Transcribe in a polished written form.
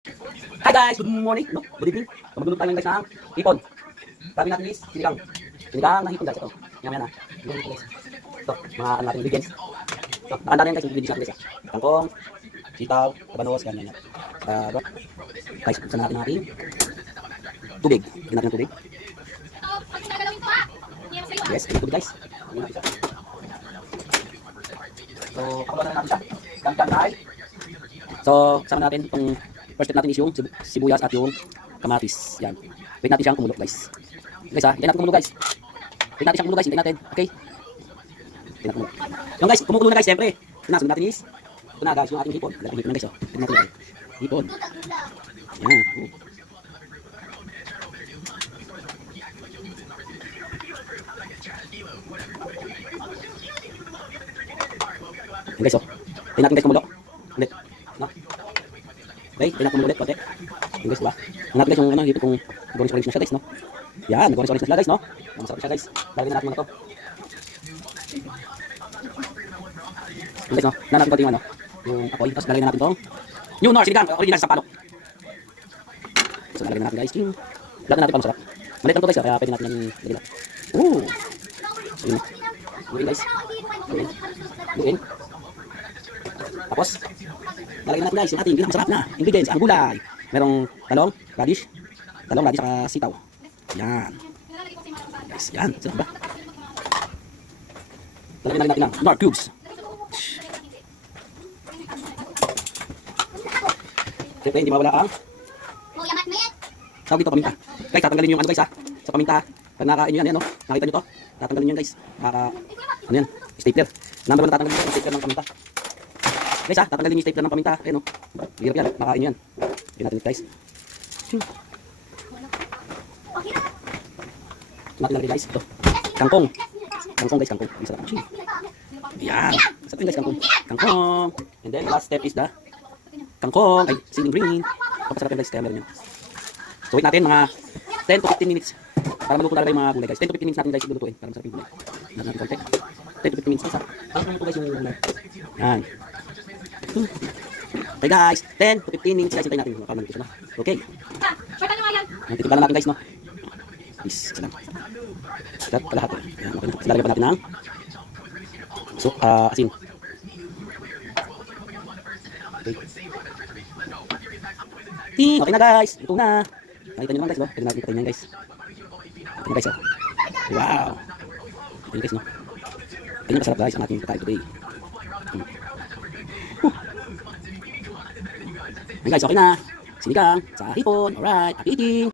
Hi guys, good morning. No, good evening. Magluluto tayo guys ng hipon. Sabi natin is sinigang. Sinigang na hipon guys. Ito. Yan na. Ito, mga ano natin ingredients. Ito, nakanda rin guys yung ingredients natin guys. Kangkong, sitaw, kabanos, ganyan. Guys, buksan natin ang ating tubig. Bigyan natin ng tubig. Yes, tubig guys. So, pakuluan natin siya. Kangkang. So, sama natin itong first step natin is yung sibuyas at yung kamatis. Yan. Wait natin siyang kumulo guys. Guys ha, hintayin natin kumulo guys. Wait natin siyang kumulo guys, hintayin natin. Okay? Hintayin natin kumulo. Yung guys, kumukulo na guys, siyempre. Sunod natin is, ito na guys, yung ating hipon. Hipon na guys, oh. Tignan natin guys. Hipon. Yan. Yan guys, oh. Hintayin natin guys kumulo. Ulit. No? Okay, pinak mo ulit konti. Yung guys, diba? Hanap guys yung ano, hipit kung nag-orange na siya guys, no? Yan, nag-orange na siya guys, no? Masarap siya guys. Lalagyan natin mga ito. Yung guys, no? Natin konti yung ano, yung apoy. Tapos lalagyan natin itong New Nor sinigang, original sa palok. So lalagyan natin guys, yung lalagyan natin pa masarap. Maliit lang ito guys, kaya pwede natin yung lagyan. Ooh! So yun, luin guys. Luin. Tapos, lalagyan natin guys yung ating pinakamasarap na ingredients, ang gulay. Merong talong, radish saka sitaw. Yan. Guys, yan. Sarap ba? Lalagyan natin ng Knorr cubes. Siyempre, hindi mawala ang tawag dito, paminta. Guys, tatanggalin nyo yung ano guys ha. Sa paminta, pag nakakain nyo yan, no? Nakita nyo to? Tatanggalin nyo yan guys. Ano yan? Stapler. Number 1 tatanggalin nyo yung stapler ng paminta. Guys ha, tatanggalin yung stapler ng paminta. Ayan o. Hirap yan, makakain yan. Tignan natin guys. Natin natin guys. Ito. Kangkong. Kangkong guys, kangkong. Ang sarap. Yan. Sarap guys, kangkong. Kangkong. And then last step is the kangkong. Ay, siling green. Papasarap yan guys, kaya meron yan. So wait natin mga 10 to 15 minutes. Para maluto talaga yung mga gulay guys. 10 to 15 minutes natin guys lulutuin. Para masarap yung gulay. Natin natin konti. 10 to 15 minutes guys ha. Para maluto guys yung gulay. Yan. Okay guys, 10 to 15 minutes guys, hintayin natin yung pagmaluto na. Okay. Titipan na natin guys, no? Please, isa lang. Sikat, kalahati. Yan, okay na. Lalagyan pa natin ng asin. Okay. Okay na guys, ito na. Nakita nyo naman guys, no? Pwede natin ipatayin yan guys. Ito na guys, oh. Wow. Ito na guys, no? Ito na masarap guys ang ating pagkain today. Guys, okay na. Sinigang sa hipon. Alright, happy eating.